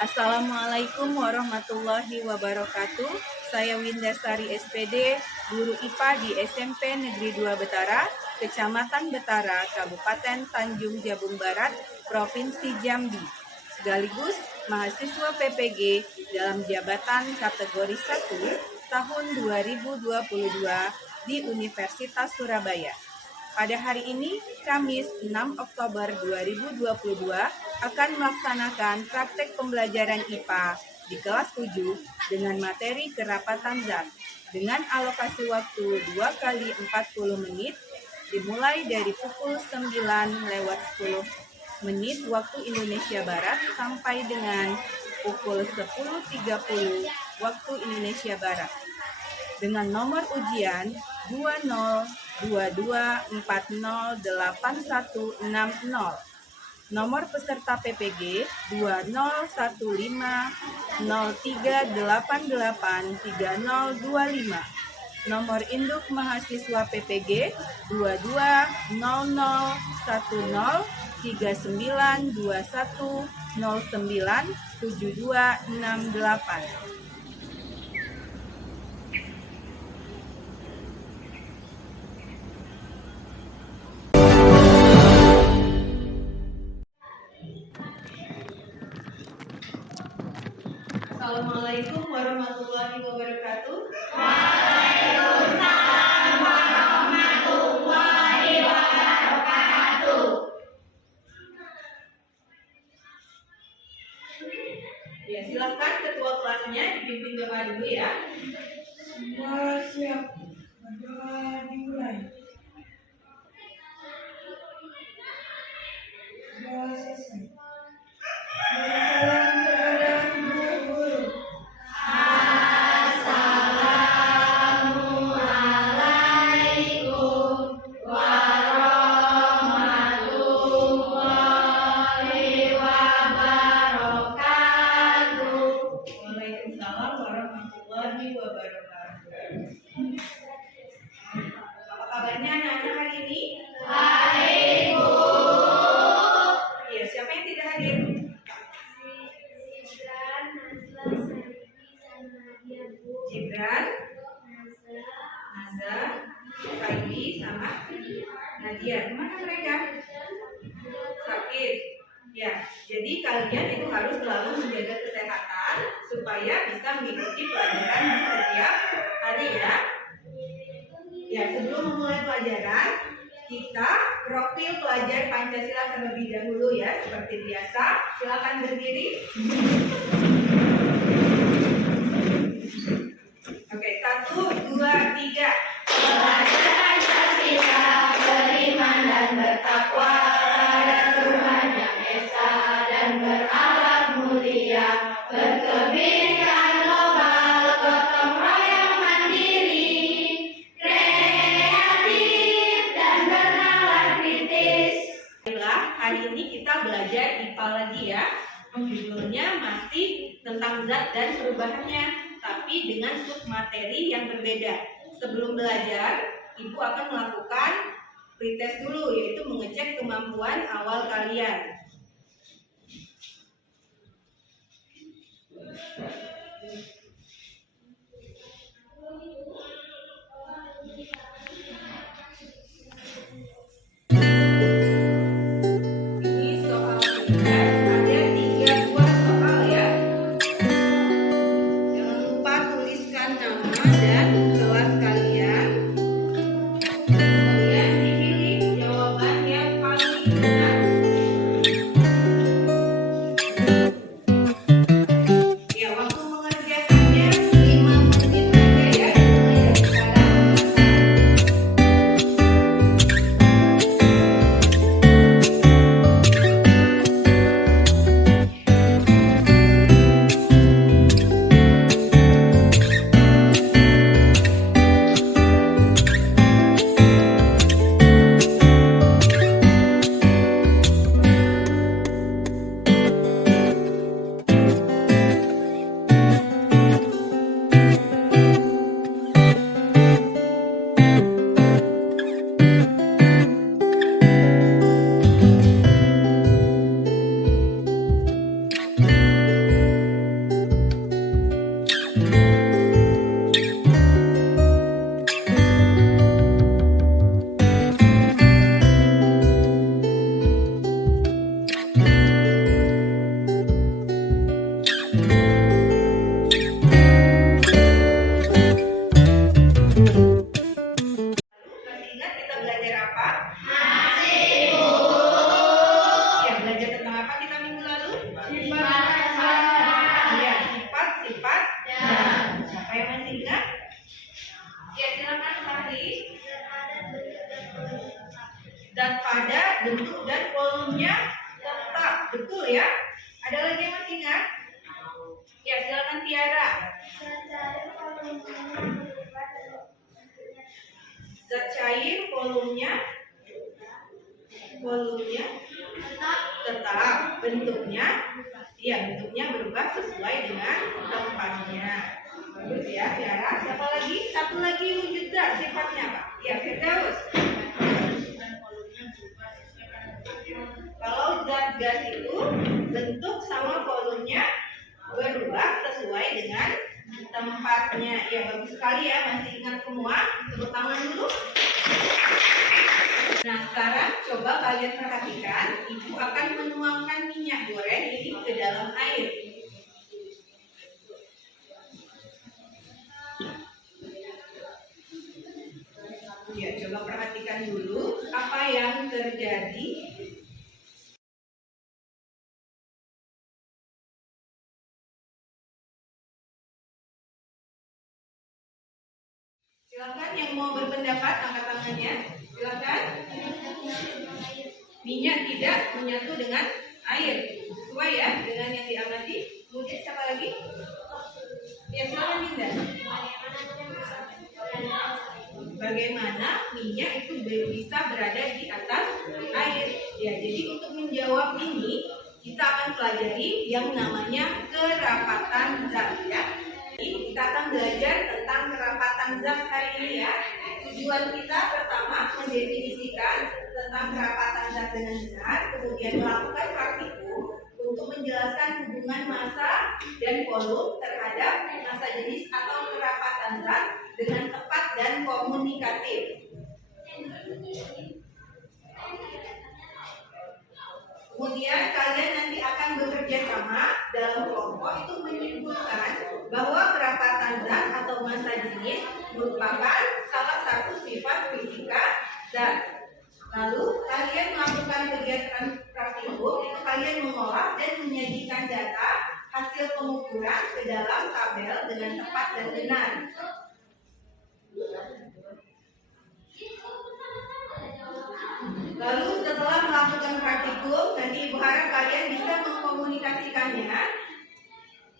Assalamualaikum warahmatullahi wabarakatuh. Saya Windasari SPD, guru IPA di SMP Negeri 2 Betara, Kecamatan Betara, Kabupaten Tanjung Jabung Barat, Provinsi Jambi. Sekaligus mahasiswa PPG dalam jabatan kategori 1 tahun 2022 di Universitas Surabaya. Pada hari ini, Kamis 6 Oktober 2022, akan melaksanakan praktek pembelajaran IPA di kelas 7 dengan materi kerapatan zat dengan alokasi waktu 2 kali 40 menit dimulai dari pukul 9:10 waktu Indonesia Barat sampai dengan pukul 10:30 waktu Indonesia Barat dengan nomor ujian 2022408160. Nomor peserta PPG 205038883025. Nomor induk mahasiswa PPG 2200103921097268. Assalamualaikum warahmatullahi wabarakatuh. Waalaikumsalam warahmatullahi wabarakatuh. Ya, silakan ketua kelasnya dipimpin doa dulu ya. Semua siap. Berdoa dimulai. Doa selesai. Salam kepada guru-guru. Assalamualaikum warahmatullahi wabarakatuh. Waalaikumsalam warahmatullahi wabarakatuh. Apa kabarnya anak-anak hari ini? Baik, Bu. Ya, siapa yang tidak hadir? Gibran, Naza, Saidi, sama Nadia. Kemana mereka? Sakit. Ya, jadi kalian itu harus selalu menjaga kesehatan supaya bisa mengikuti pelajaran di setiap hari ya. Ya, sebelum memulai pelajaran, kita profil pelajar Pancasila terlebih dahulu ya, seperti biasa. Silakan berdiri. Oke, 1, 2, 3. Belajar Pancasila, beriman dan bertakwa pada Tuhan Yang Esa dan berakhlak mulia, berkebinekaan global, gotong royong mandiri, kreatif dan bernalar kritis. Baiklah, hari ini kita belajar IPA lagi ya. Judulnya masih tentang zat dan perubahannya, tapi dengan submateri yang berbeda. Sebelum belajar, Ibu akan melakukan pretest dulu, yaitu mengecek kemampuan awal kalian. Ini soal pretest, ada 3 buah soal ya. Jangan lupa tuliskan nama dan kelas kalian. Kemudian dipilih jawaban yang paling benar. Ya, waktu betul ya. Ada lagi yang masih ingat? Ya, silakan Tiara. Zat cair volumenya tetap, bentuknya berubah sesuai dengan tempatnya. Bagus ya, Tiara. Siapa lagi? Satu lagi wujud zat sifatnya apa? Ya, Firdaus. Kalau zat gas itu bentuk sama volumenya berubah sesuai dengan tempatnya. Ya, bagus sekali ya, masih ingat semua? Tepuk tangan dulu. Nah, sekarang coba kalian perhatikan, Ibu akan menuangkan minyak goreng ini ke dalam air. Ya, coba perhatikan dulu apa yang terjadi. Silakan yang mau berpendapat angkat tangannya. Silakan. Minyak tidak menyatu dengan air. Sesuai ya dengan yang diamati. Kemudian siapa lagi? Ya, silakan Dinda. Bagaimana minyak itu bisa berada di atas air? Ya, jadi untuk menjawab ini kita akan pelajari yang namanya kerapatan zat ya. Kita akan belajar tentang kerapatan zat hari ini ya. Tujuan kita pertama mendefinisikan tentang kerapatan zat dengan benar, kemudian melakukan praktikum untuk menjelaskan hubungan massa dan volume terhadap massa jenis atau kerapatan zat dengan tepat dan komunikatif. Kemudian kalian nanti akan bekerja sama dalam kelompok itu menyimpulkan bahwa kerapatan zat atau massa jenis merupakan salah satu sifat fisika zat. Lalu kalian melakukan kegiatan praktikum itu kalian mengolah dan menyajikan data hasil pengukuran ke dalam tabel dengan tepat dan benar. Lalu setelah melakukan praktikum, nanti Ibu harap kalian bisa mengkomunikasikannya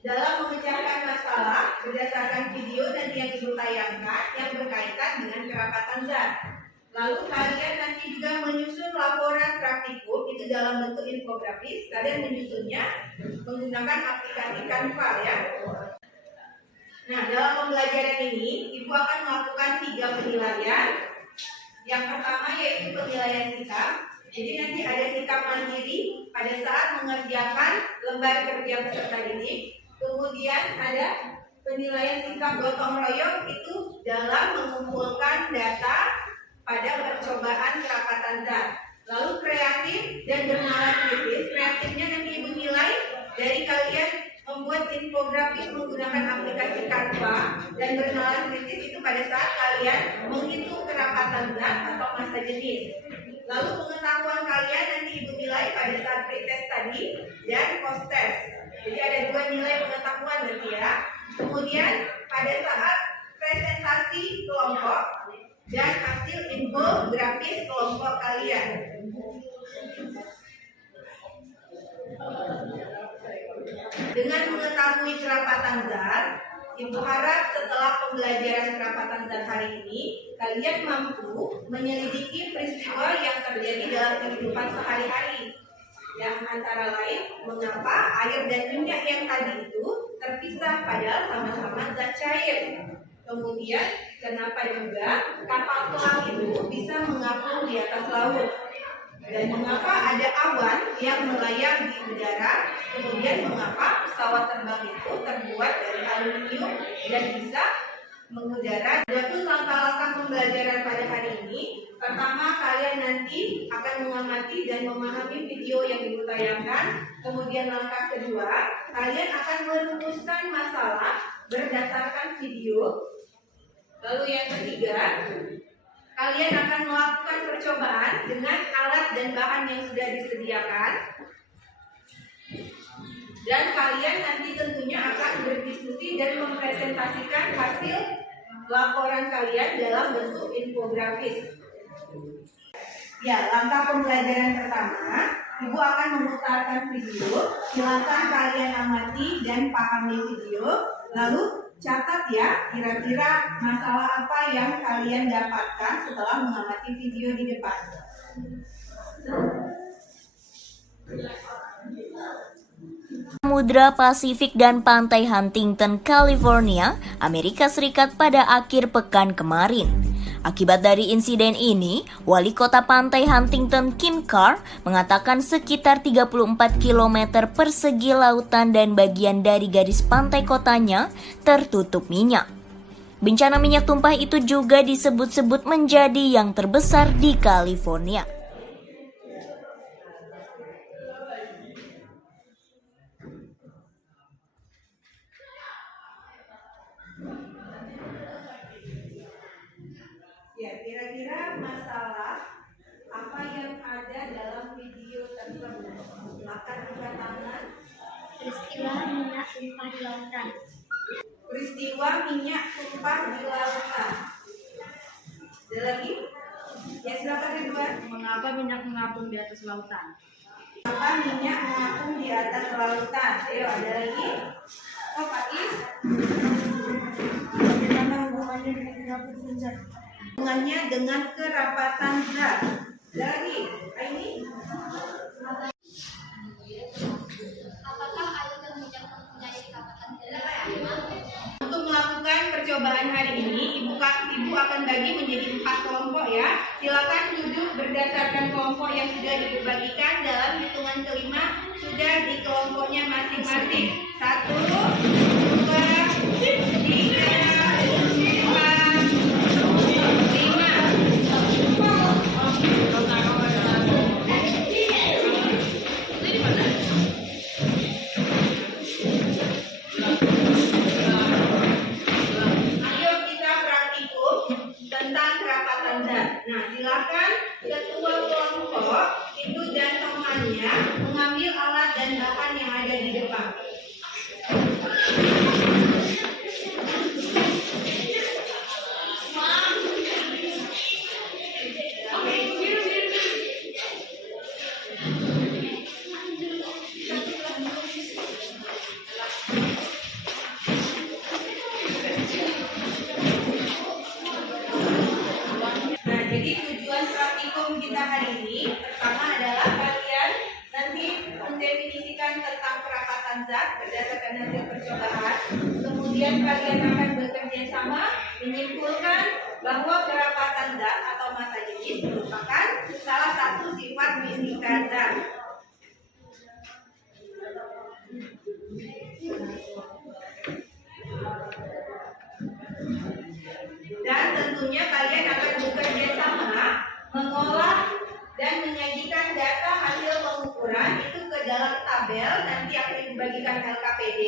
dalam memecahkan masalah berdasarkan video nanti yang Ibu tayangkan yang berkaitan dengan kerapatan zat. Lalu kalian nanti juga menyusun laporan praktikum itu dalam bentuk infografis. Kalian menyusunnya menggunakan aplikasi Canva ya. Nah, dalam pembelajaran ini Ibu akan melakukan 3 penilaian. Yang pertama yaitu penilaian sikap. Jadi nanti ada sikap mandiri pada saat mengerjakan lembar kerja peserta didik. Kemudian ada penilaian sikap gotong royong itu dalam mengumpulkan data pada percobaan kerapatan zat. Lalu kreatif dan bernalar kritis. Kreatifnya nanti Ibu nilai dari kalian membuat infografis menggunakan aplikasi Canva, dan bernalar kritis itu pada saat kalian menghitung kerapatan zat atau massa jenis. Lalu pengetahuan kalian nanti Ibu nilai pada saat pretest tadi dan post test. Jadi ada 2 nilai pengetahuan nanti ya. Kemudian pada saat presentasi kelompok dan hasil infografis kelompok kalian. Dengan mengetahui kerapatan zat, Ibu harap setelah pembelajaran kerapatan zat hari ini, kalian mampu menyelidiki peristiwa yang terjadi dalam kehidupan sehari-hari. Yang antara lain, mengapa air dan minyak yang tadi itu terpisah padahal sama-sama zat cair. Kemudian, kenapa juga kapal selam itu bisa mengapung di atas laut. Dan mengapa ada awan yang melayang di udara, kemudian mengapa pesawat terbang itu terbuat dari aluminium dan bisa mengudara. Adapun langkah-langkah pembelajaran pada hari ini, pertama kalian nanti akan mengamati dan memahami video yang Ibu tayangkan. Kemudian langkah kedua, kalian akan merumuskan masalah berdasarkan video. Lalu yang ketiga, kalian akan melakukan percobaan dengan alat dan bahan yang sudah disediakan. Dan kalian nanti tentunya akan berdiskusi dan mempresentasikan hasil laporan kalian dalam bentuk infografis. Ya, langkah pembelajaran pertama, Ibu akan memutarkan video. Silakan kalian amati dan pahami video. Lalu catat ya, kira-kira masalah apa yang kalian dapatkan setelah mengamati video di depan. Samudra Pasifik dan Pantai Huntington, California, Amerika Serikat pada akhir pekan kemarin. Akibat dari insiden ini, Wali Kota Pantai Huntington Kim Carr mengatakan sekitar 34 km persegi lautan dan bagian dari garis pantai kotanya tertutup minyak. Bencana minyak tumpah itu juga disebut-sebut menjadi yang terbesar di California. Ya, kira-kira masalah apa yang ada dalam video tersebut? Silakan angkat tangan. Peristiwa minyak tumpah di lautan. Peristiwa minyak tumpah di lautan. Ada lagi? Ya, silakan kedua. Mengapa minyak mengapung di atas lautan? Mengapa minyak mengapung di atas lautan? Ayo, ada lagi? Oh, Pak Is. Bagaimana hubungannya dengan kerapatan zat? Hubungannya dengan kerapatan zat. Ada lagi? Ini? Apakah air dan minyak mempunyai kerapatan zat? Untuk melakukan percobaan hari ini, ibu akan bagi menjadi 4 kelompok ya. Silakan duduk berdasarkan kelompok yang sudah dibagikan. Dalam hitungan kelima sudah di kelompoknya masing-masing. 1, 2, 3, 4, 5. Ayo kita praktikum tentang kerapatan zat. Nah, silakan ketua kelompok itu dan temannya mengambil alat dan bahan yang ada di depan. Nah, jadi tujuan praktikum kita hari ini pertama adalah kalian nanti mendefinisikan tentang kerapatan zat berdasarkan hasil percobaan. Kemudian kalian akan bekerja sama menyimpulkan bahwa kerapatan zat atau massa jenis merupakan salah satu sifat fisika zat. Dan tentunya kalian akan bekerja sama mengolah dan menyajikan data hasil pengukuran itu ke dalam tabel, nanti akan dibagikan LKPD,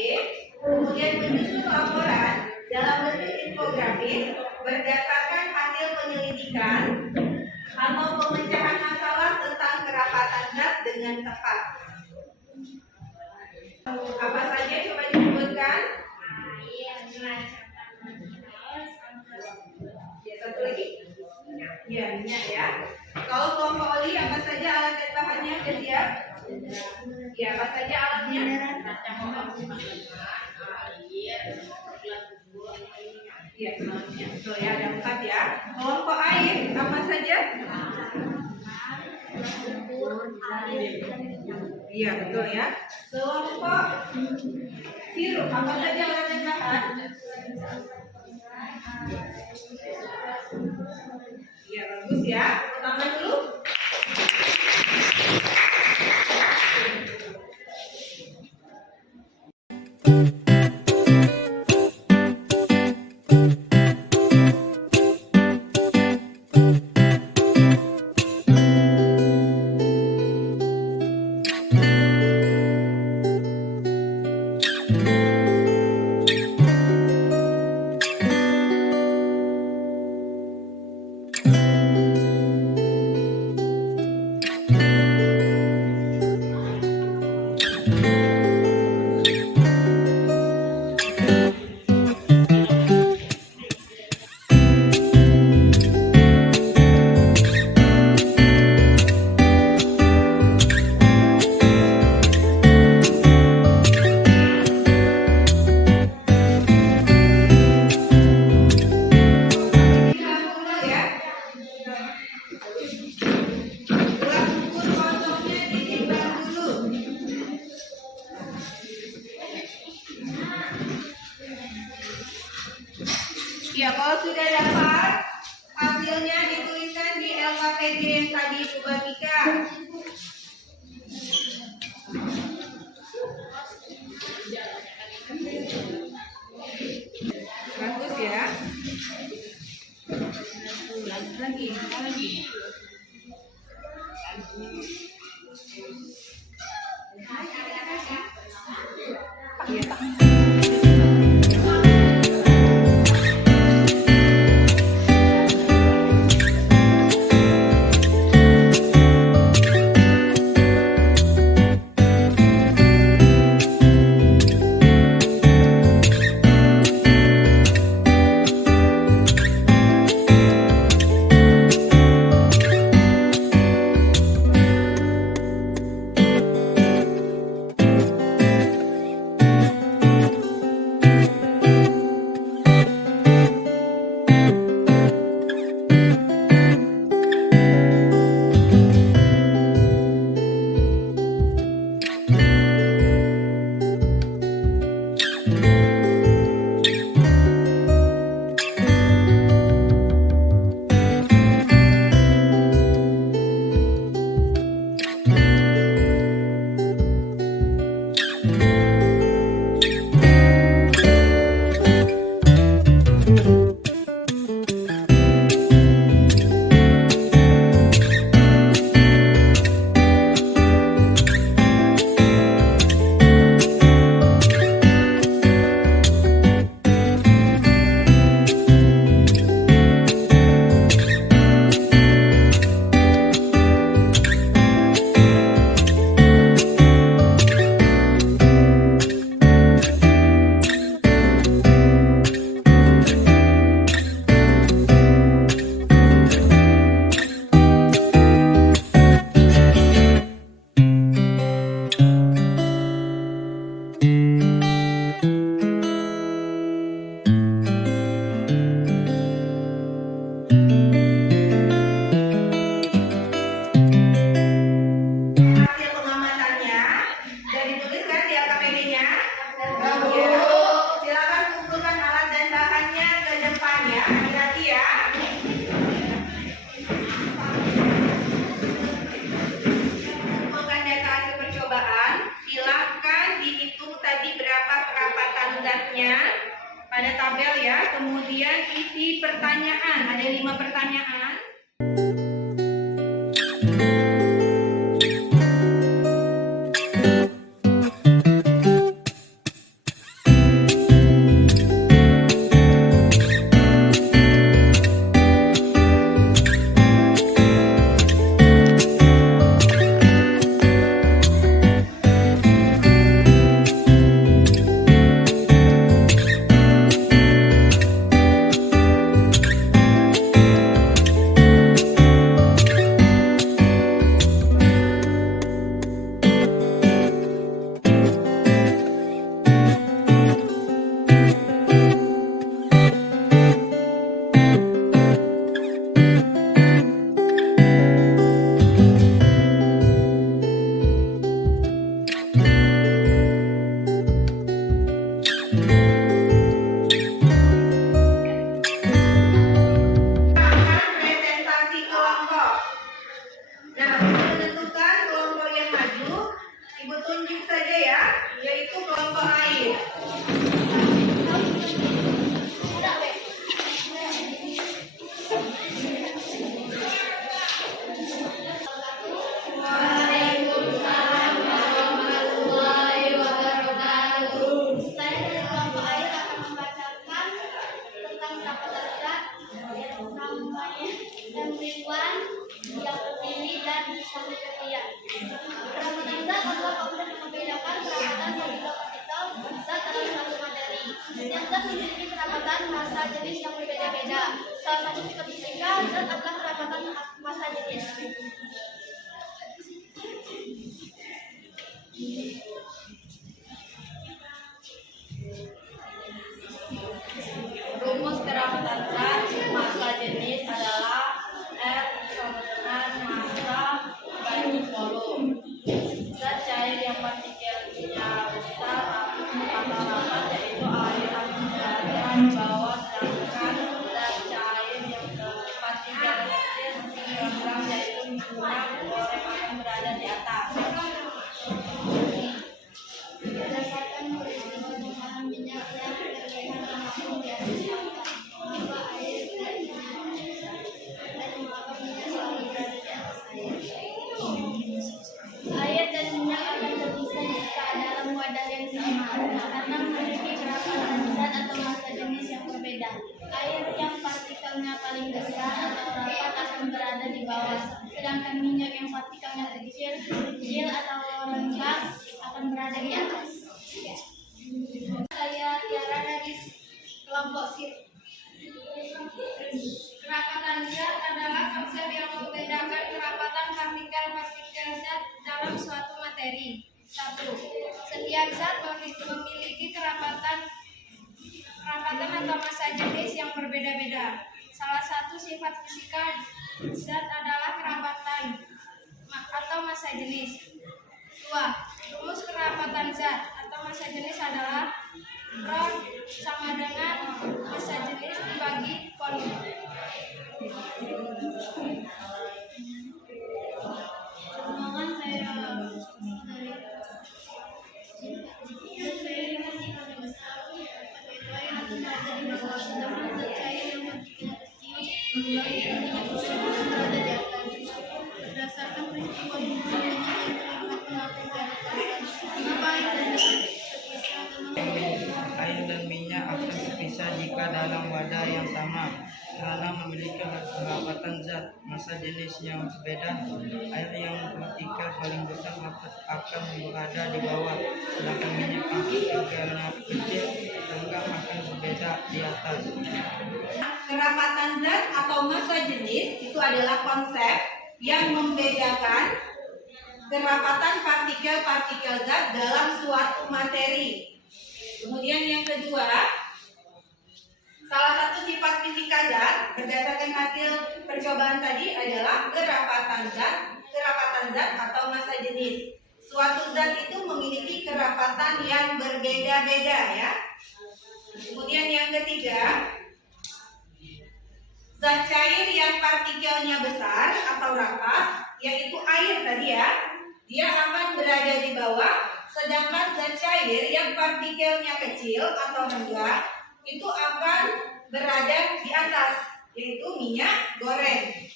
kemudian menyusun laporan dalam bentuk infografis berdasarkan hasil penyelidikan atau pemecahan masalah tentang kerapatan zat dengan tepat. Apa saja coba disebutkan? Ya, satu lagi. Ya, minyak ya. Kalau kelompok oli, apa saja alat dan bahannya sudah siap? Ya, apa saja alatnya? Ya, alatnya. Betul ya, ada 4 ya. Kelompok air, apa saja? Iya, betul ya. Kelompok sirup, apa saja alat dan bahan? Ya, bagus ya. Pertama dulu. Ya, kalau sudah dapat hasilnya dituliskan di LKPD yang tadi Ibu bagikan. Bagus ya. Lagi. pada tabel ya. Kemudian isi pertanyaan, ada 5 pertanyaan. Tunjuk saja ya, yaitu kelompok air. Waalaikumsalam warahmatullahi wabarakatuh. Saya dari kelompok air akan membacakan tentang pendapatan zat namanya yang Ridwan, yang Pertiwi dan Syahrul Febrian. Pendapatan zat adalah komponen yang membedakan pendapatan yang dua partikel zat dalam satu materi. Setiap zat memiliki pendapatan massa jenis yang berbeda-beda. Salah satu karakteristika zat adalah pendapatan massa jenis. Rumus pendapatan zat massa jenis adalah R sama dengan massa bagi volume. Zat cair yang partikelnya besar atau rapat yaitu air, amonium dan bawah, sedangkan karena memiliki kerapatan zat atau massa jenis yang berbeda. Air yang partikelnya paling besar atau rapat akan berada di bawah, sedangkan minyak yang partikelnya kecil atau rendah akan berada di atas. Saya Tiara dari kelompok SIP. Kerapatan zat adalah konsep yang membedakan kerapatan partikel-partikel zat dalam suatu materi. 1. Setiap zat memiliki kerapatan atau massa jenis yang berbeda-beda. Salah satu sifat fisika zat adalah kerapatan atau massa jenis. 2. Rumus kerapatan zat atau massa jenis adalah Rho sama dengan massa jenis dibagi volume. Perkembangan saya dari berdasarkan peristiwa Air dan minyak akan terpisah jika dalam wadah yang sama karena memiliki kerapatan zat massa jenis yang berbeda. Air yang partikel paling besar akan berada di bawah, sedangkan minyak yang partikelnya kecil rendah akan berbeda di atas. Kerapatan zat atau massa jenis itu adalah konsep yang membedakan kerapatan partikel-partikel zat dalam suatu materi. Kemudian yang kedua, salah satu sifat fisika zat berdasarkan hasil percobaan tadi adalah kerapatan zat atau massa jenis. Suatu zat itu memiliki kerapatan yang berbeda-beda ya. Kemudian yang ketiga, zat cair yang partikelnya besar atau rapat, yaitu air tadi ya, dia akan berada di bawah, sedangkan zat cair yang partikelnya kecil atau rendah itu akan berada di atas, yaitu minyak goreng.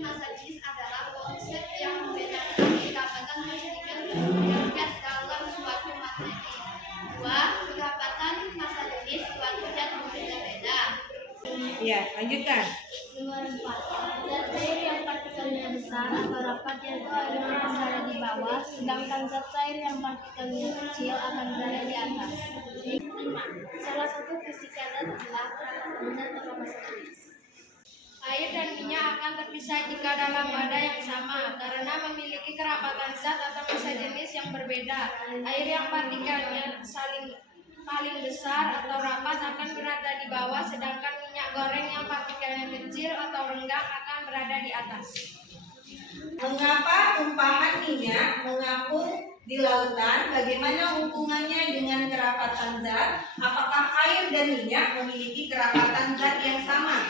massa jenis adalah konsep yang membedakan kerapatan partikel zat dalam suatu materi. 2. Kerapatan massa jenis suatu zat berbeda-beda. Ya, lanjutkan. Nomor 4. Zat cair yang partikelnya besar atau rapat akan berada di bawah, sedangkan zat cair yang partikelnya kecil akan berada di atas. 5. Salah satu fisika zat adalah kerapatan zat atau massa jenis. Air dan minyak akan terpisah jika dalam wadah yang sama karena memiliki kerapatan zat atau massa jenis yang berbeda. Air yang partikelnya paling besar atau rapat akan berada di bawah, sedangkan minyak goreng yang partikelnya kecil atau rendah akan berada di atas. Mengapa tumpahan minyak mengapung di lautan? Bagaimana hubungannya dengan kerapatan zat? Apakah air dan minyak memiliki kerapatan zat yang sama?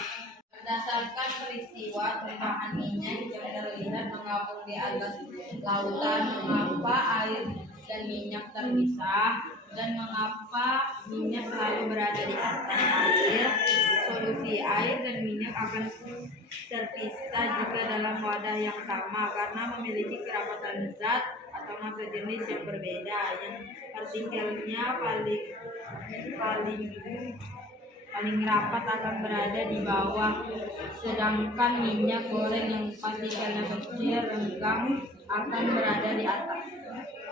Berdasarkan peristiwa tumpahan minyak yang terlihat mengapung di atas lautan, mengapa air dan minyak terpisah dan mengapa minyak selalu berada di atas air? Solusi: air dan minyak akan terpisah jika dalam wadah yang sama karena memiliki kerapatan zat atau massa jenis yang berbeda. Yang partikelnya paling rapat akan berada di bawah, sedangkan minyak goreng yang partikelnya kecil renggang akan berada di atas.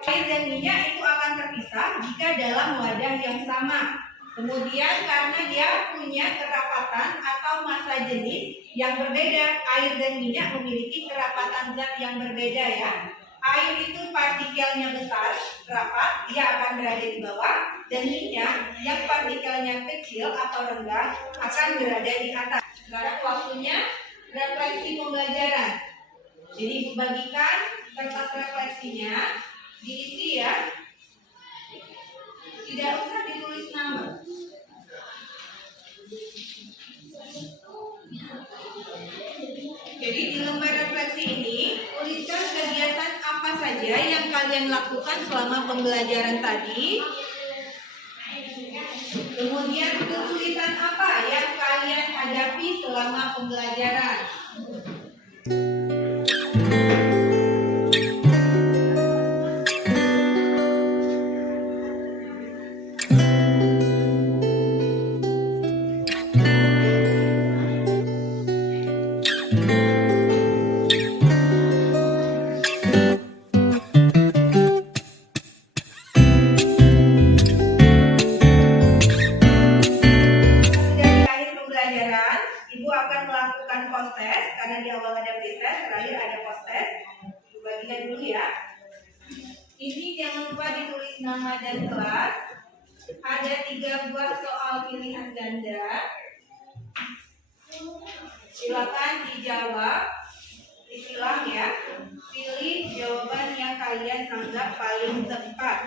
Air dan minyak itu akan terpisah jika dalam wadah yang sama. Kemudian karena dia punya kerapatan atau massa jenis yang berbeda, air dan minyak memiliki kerapatan zat yang berbeda ya. Air itu partikelnya besar, rapat, dia akan berada di bawah, dan minyak yang partikelnya kecil atau rendah akan berada di atas. Sekarang waktunya refleksi pembelajaran. Jadi bagikan kertas refleksinya, diisi ya. Tidak usah ditulis nama. Jadi di lembar refleksi ini, tuliskan kegiatan apa saja yang kalian lakukan selama pembelajaran tadi. Kemudian kesulitan apa yang kalian hadapi selama pembelajaran. jangan lupa ditulis nama dan kelas. Ada 3 buah soal pilihan ganda. Silakan dijawab. Disilang ya. Pilih jawaban yang kalian anggap paling tepat.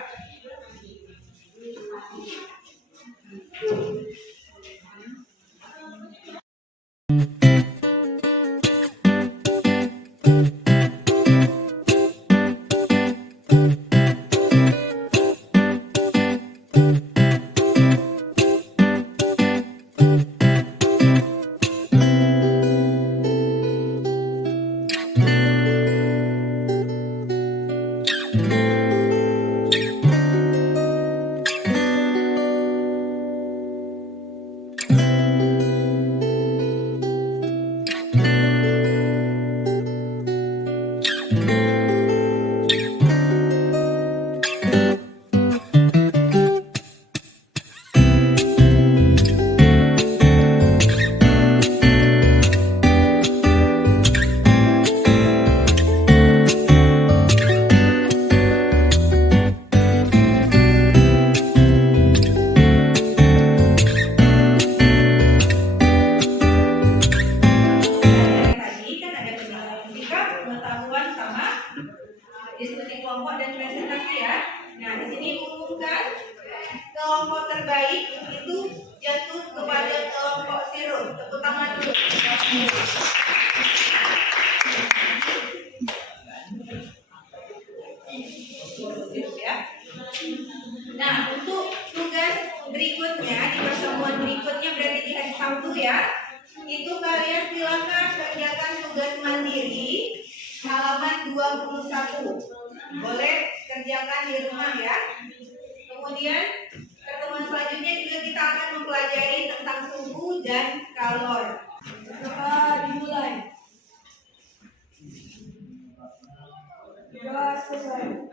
Diskusi kelompok dan presentasi ya. Nah, di sini umumkan kelompok terbaik itu jatuh kepada kelompok zero. Tepuk tangan dulu. Ya. Nah, untuk tugas berikutnya di pertemuan berikutnya berarti di hari Sabtu ya. Itu kalian silakan kerjakan tugas mandiri halaman 21. Boleh kerjakan di rumah ya. Kemudian pertemuan selanjutnya juga kita akan mempelajari tentang suhu dan kalor. Coba dimulai. Sudah selesai.